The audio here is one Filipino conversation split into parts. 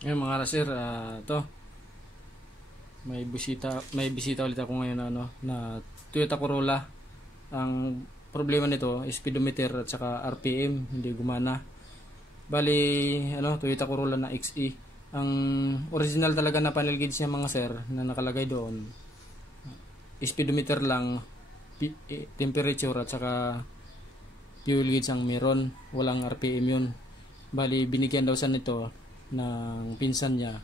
Ngayon mga sir, to may bisita ulit ako ngayon na Toyota Corolla. Ang problema nito is speedometer at saka RPM hindi gumana. Bali Toyota Corolla na XE. Ang original talaga na panel gauge niya mga sir na nakalagay doon, speedometer lang, temperature at saka fuel gauge ang meron, walang RPM yun. Bali binigyan daw sa nito ng pinsan niya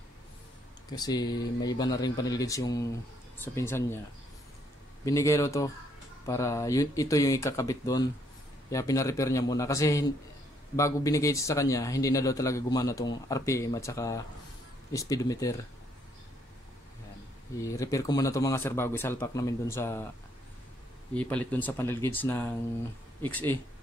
kasi may iba na ring panel gauge yung sa pinsan niya. Binigay daw to para ito yung ikakabit doon, kaya pina-repair niya muna kasi bago binigay sa kanya hindi na daw talaga gumana tong RPM at saka speedometer. I-repair ko muna to mga sir bago isalpak namin doon sa ipalit doon sa panel gauge ng XA.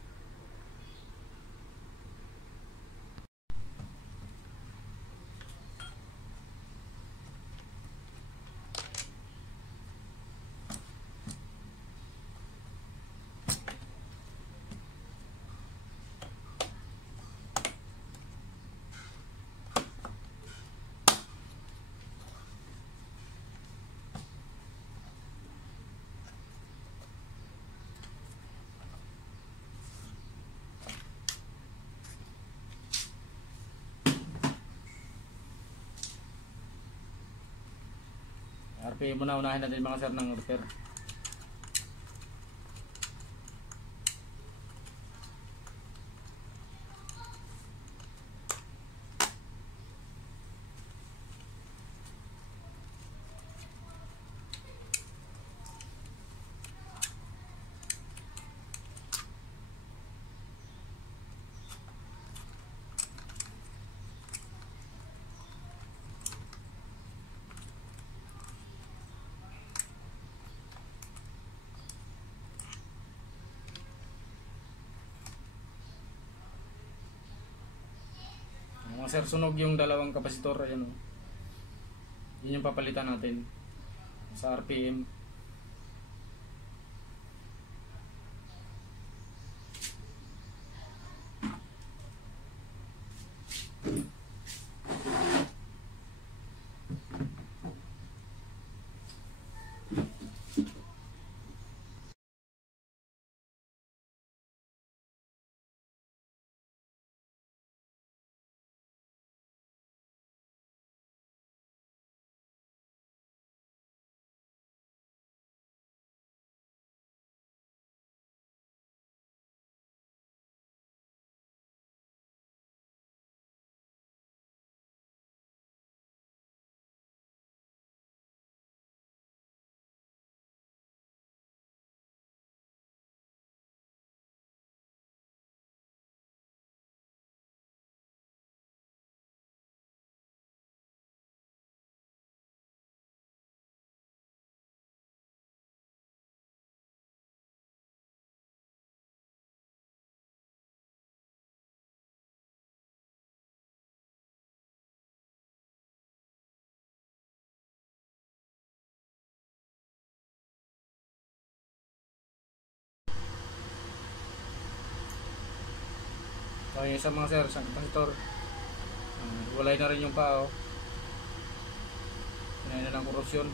RPM muna unahin natin mga sir ng repair. Mga sir, sunog yung dalawang kapasitor. Ayan, yun yung papalitan natin sa RPM. So yung isa mga sir, isang kapasitor, walay na rin yung paa. Kinain na ng korosyon.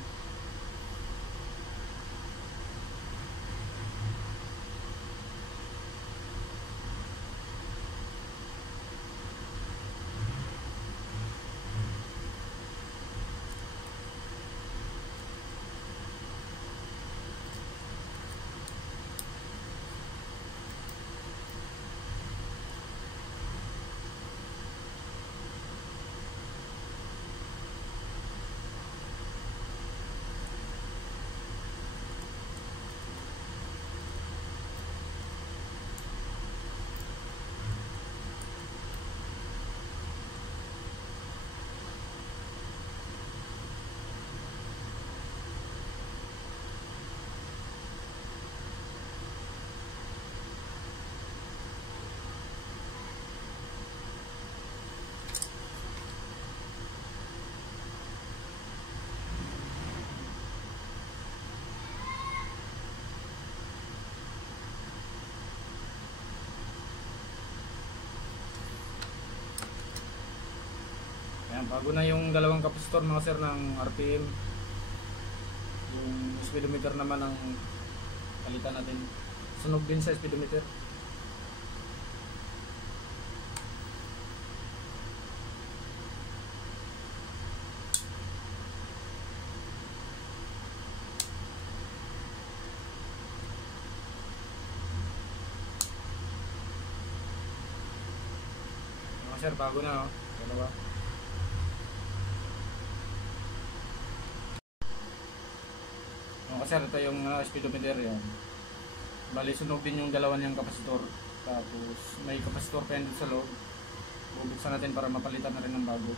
Ayan, bago na yung dalawang kapasitor mga sir ng RPM. Yung speedometer naman ang palitan natin. Sunog din sa speedometer. Sir, bago na oh. Dalawa. Sir, ito yung speedometer yan. Bali, sunog din yung dalawa niyang kapasitor. Tapos, may kapasitor pa yan dito sa loob. Bubuksan natin para mapalitan na rin ng bago.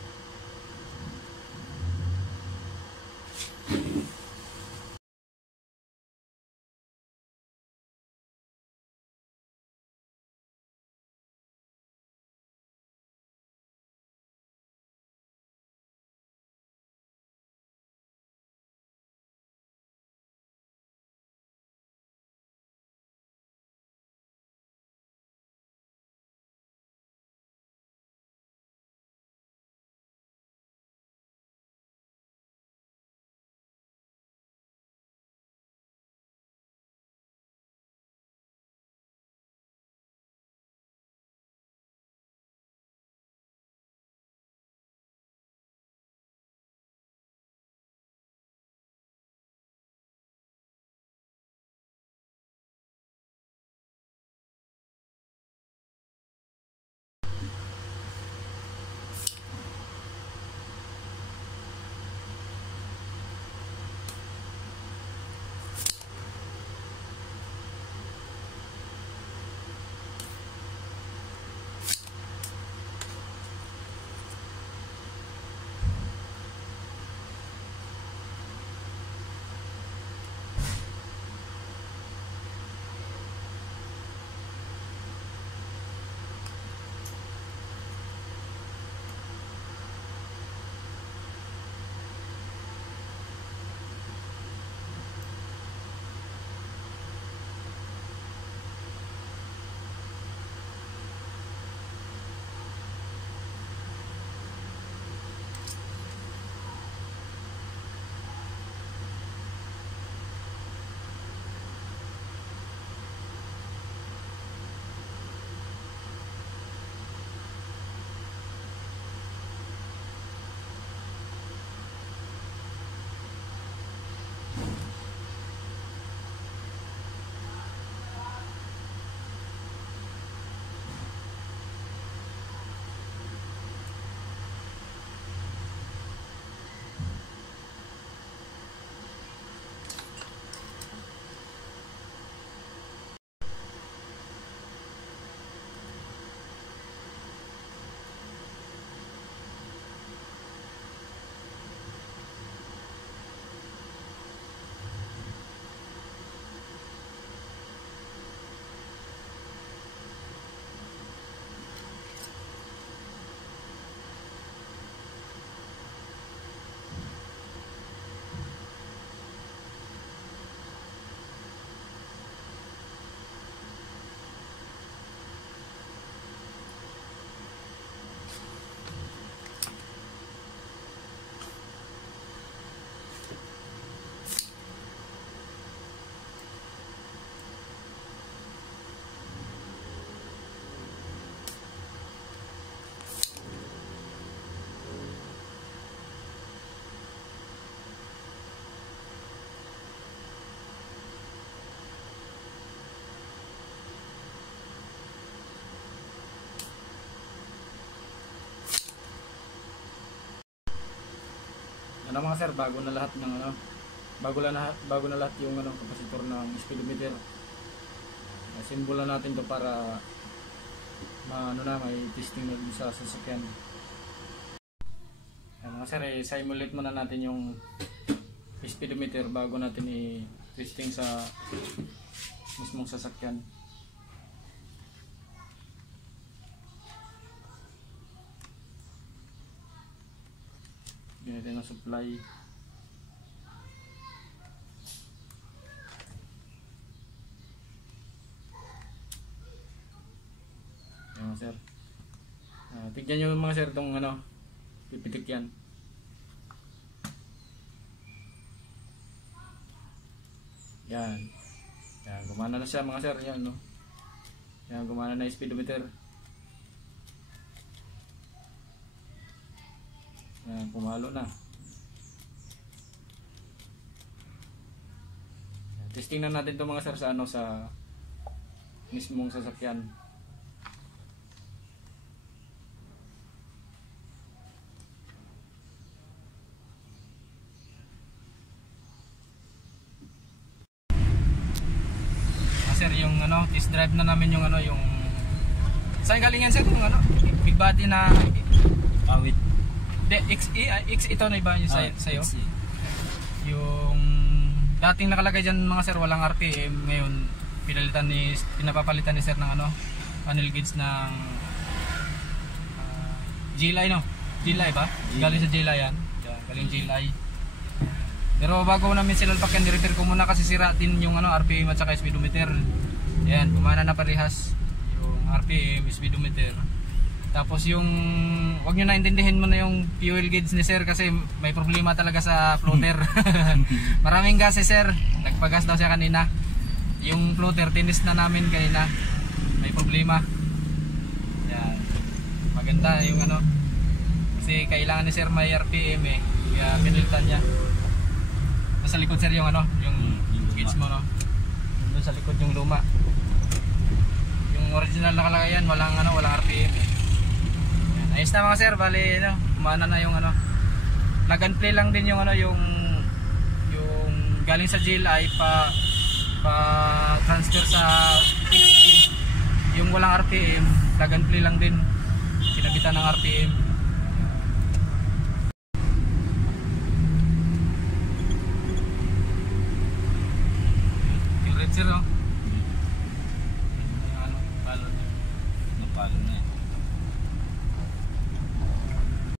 Ano mga sir, bago na lahat ng bago na lahat yung kapasitor ng speedometer. Simbolan natin to para may testing na sa sasakyan. Mga sir, simulate muna natin yung speedometer bago natin i-testing sa mismong sasakyan. Bigyan natin ng supply. Ayan sir. Tignan nyo mga sir itong Pipitik yan. Yan. Yan, gumana na siya mga sir. Yan, no? Yan, gumana na yung speedometer. Yan, pumalo na. Yan, testing na natin ito mga sir sa ano, sa mismong sasakyan. Sir, yung ano, test drive na namin yung ano, yung saan galing yan sir? Yung ano, big body na Awit. de X ito na iba yung sa'yo? XE. Yung dating nakalagay dyan mga sir, walang RPM, ngayon pinapapalitan ni sir ng ano, panel gauge ng GLI, no? GLI ba? Galing sa GLI yan. Yan, galing GLI. Pero bago namin sinalpak yan, ni-repair ko muna kasi sira din yung ano, RPM at saka speedometer. Yan, gumana na parehas yung RPM, speedometer. Tapos yung, wag nyo na intindihin mo na yung fuel gauge ni sir kasi may problema talaga sa floater. Maraming gas si sir, nagpagas daw siya kanina. Yung floater, tinis na namin kanina, may problema. Yan, maganda yung ano, kasi kailangan ni sir may RPM eh, kaya pinilitan niya. Sa likod sir yung ano, yung gauge mo, no? Doon sa likod yung luma. Yung original na kalagayan, walang ano, walang RPM eh. Yan, ayos na mga sir, bali ano, kumana na yung ano. Plug and play lang din yung ano, yung galing sa GLI pa transfer sa XE. Yung walang RPM, plug and play lang din. Kinabitan ng RPM. Sir, no?